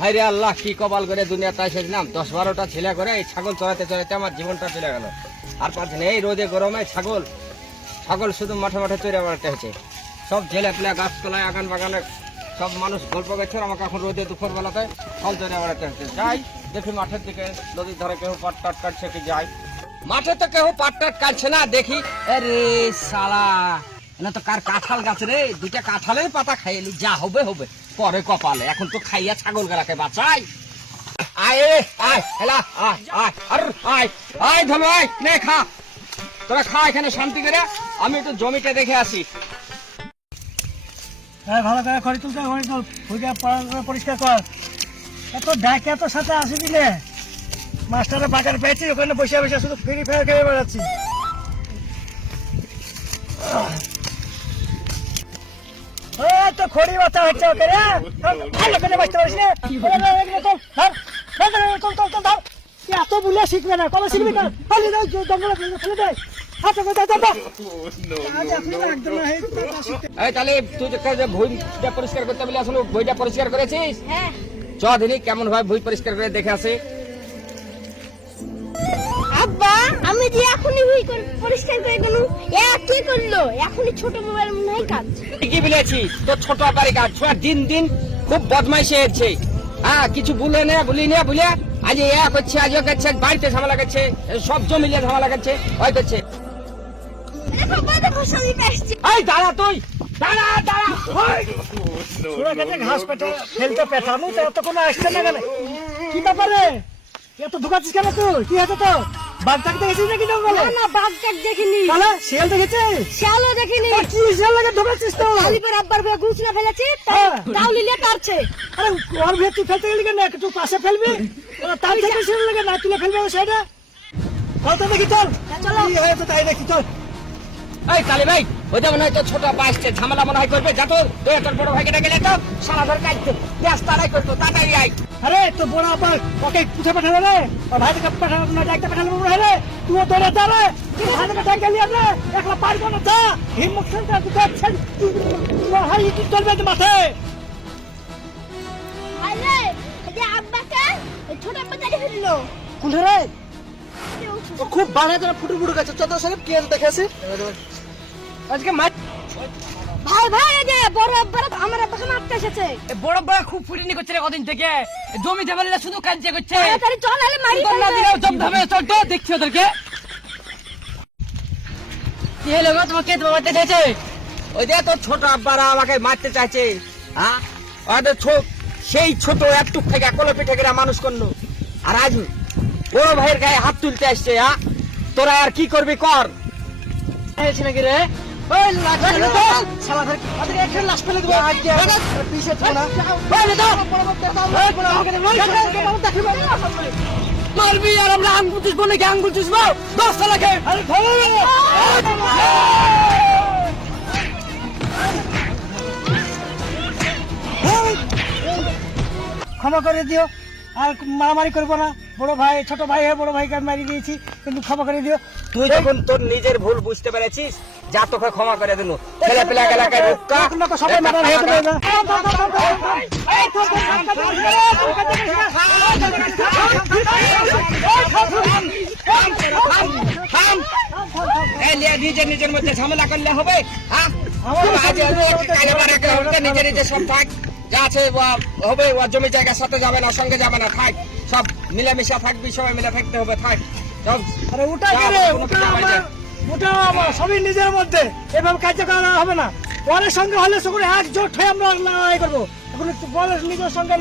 হায়রে আল্লাহ, কি কপাল করে দুনিয়াতে এসেছিলাম। 10-12টা ছেলে করে এই ছাগল চড়াতে চড়াতে আমার জীবনটা চলে গেল। আর পারছি না, এই রোদে গরমে ছাগল শুধু মাঠে মাঠে চড়ে বেড়াতে হচ্ছে। সব ছেলে পেলে গাছতলায় আগান বাগানে সব মানুষ গল্প করছে, আমাকে এখন রোদে দুপুর বেলাতে ফল চড়ে বেড়াতে হচ্ছে। যাই দেখি মাঠের দিকে, নদীর ধারে কেউ পাট টাট কাটছে কি যাই। মাঠে তো কেউ পাট টাট কাটছে না দেখি। আরে শালা, না তো কার কাঁঠাল গাছ রে, 2টা কাঁঠালের পাতা খাইলি, যা হবে হবে পরে কপালে। এখন তো খাইয়া ছাগল গেলাকে বাঁচাই। আয় আয় হেলা আয় আয় আর আয় আয় ধলো আয় নে খা, তোরা খা এখানে শান্তি করে। আমি একটু জমিটা দেখে আসি। হ্যাঁ, ভালো করে খড়ি তুলতে খড়ি তুল, ভুইটা পরিষ্কার কর। এত ডাকে এত সাথে আসি দিলে মাস্টারের বাজার পেয়েছি, ওখানে বসে বসে শুধু ফ্রি ফায়ার খেয়ে বেড়াচ্ছি। তো খড়ি বাচ্চা হচ্ছে ওকে রে, ভালো করে বাঁচতে পারিস না। এত বুলে শিখবে না, কবে শিখবি না? ফেলে দেয় জঙ্গলে, ফেলে দেয়। তাহলে তুই যে ভুইটা পরিষ্কার করতে বলে আসলে বইটা পরিষ্কার করেছিস? হ্যাঁ। চ দিনই কেমন ভাবে ভুই পরিষ্কার করে দেখে আসে। আব্বা, আমি যে এখনই ভুই পরিষ্কার করে গেল, কি করলো? এখনই ছোট মোবাইল মনে হয় কাজ। কি বলেছি তোর ছোট আবারই কাজ, দিন দিন খুব বদমাইশি হচ্ছে। হ্যাঁ, কিছু বলি না বলে আজ এ করছে, আজ করছে, বাড়িতে ঝামেলা করছে, সব জমিলে ঝামেলা করছে, ওই করছে। এই দাঁড়া, তুই দাঁড়া দাঁড়া। ঘাস পেটে ফেলতে পেটানো তো কোনো আসছে না গেলে কি ব্যাপারে? এত ঢুকাচ্ছিস কেন তুই? কি হয়েছে তো? বাঘ টাক দেখেছিস নাকি জঙ্গলে? না, বাঘ টাক দেখিনি। তাহলে শিয়াল দেখেছিস? শিয়ালও দেখিনি। কি শিয়াল লাগে ঢুকাচ্ছিস তো? আলিপের আব্বার ভয়ে গুছনা ফেলেছে, তাও লিলে টারছে। আরে ওর ভয়ে তুই ফেলতে গেলি কেন? একটু পাশে ফেলবি, তার থেকে শিয়াল লাগে না তুলে ফেলবে সেটা। চল তো দেখি, চল। চলো। কি হয়েছে তাই দেখি, চল। এই কালী ভাই, ওইটা মনে হয় তো ছোট আসছে, ঝামেলা মনে হয় করবে। যা তো তোর বড় ভাইকে ডেকে তো সারা ধর কাটতো, গ্যাস তারাই করতো, তাড়াতাড়ি আয়। আরে তো বড় আবার ওকে পুছে পাঠালো রে, ওর ভাইকে পাঠালো না, ডাকতে পাঠালো মনে হয়। তুইও দৌড়ে যা রে, তুই ভাইকে ডাকে নিয়ে রে, একলা পারবো না, যা হিম্মত করতে তুই দেখছেন তোমার হাই কি চলবে তো মাথায়। আরে এই আব্বাকে ছোট আব্বা দেখে ফেললো। কোন রে? ও খুব বাড়ে তোরা ফুটু ফুটু গেছে, চল সাহেব কি আছে দেখেছি আজকে মার। ভাই এই যে বড় আব্বা আমার আব্বাকে মারতে এসেছে। বড় বড় খুব ফুটিনি করছে রে কদিন থেকে, জমিতে বললে শুধু কাজে করছে। তাড়াতাড়ি চল, আলে মারি না দিলেও জমধামে চল তো, দেখছি ওদেরকে। কি হলো গো, তোমাকে তোমার মারতে চাইছে? ওই যে তোর ছোট আব্বারা আমাকে মারতে চাইছে। হ্যাঁ, ওদের সেই ছোট একটু থেকে কলে পিঠে করে মানুষ করলো, আর আজ বড় ভাইয়ের গায়ে হাত তুলতে আসছে। হ্যাঁ, তোরা আর কি করবি কর। হয়েছে নাকি রে? ওই লাগছে না তো শালা ধর, আজকে একটা লাশ ফেলে দেব। আজকে পিছে ছিল না, বলে দাও মারবি আর আমরা আঙ্গুল চুষবো নাকি? আঙ্গুল চুষবো 10 লাগে। আরে ধরো ক্ষমা করে দিও, আর মারামারি করবো না। বড় ভাই ছোট ভাই হয়ে বড় ভাইকে আমি মারিয়ে দিয়েছি, কিন্তু ক্ষমা করে দিও। তুই যখন তোর নিজের ভুল বুঝতে পেরেছিস, যা তোকে ক্ষমা করে দিল। ছেলে পেলা গেলাকে রুক্কা সবাই মারার হয়ে যাবে না। নিজের নিজের মধ্যে ঝামেলা করলে হবে? হ্যাঁ, নিজে নিজে সব থাক, যা আছে হবে। ওর জমি জায়গার সাথে যাবে না, সঙ্গে যাবে না, থাক। সব মিলেমিশা থাকবি, সবাই মিলে থাকতে হবে, থাক। আরে ওটা কি রে? ওটা আমার সবই নিজের মধ্যে, এভাবে কাজ করা হবে না। পরের সঙ্গে হলে সকলে একজোট হয়ে আমরা লড়াই করবো। এখন বলের নিজের সঙ্গে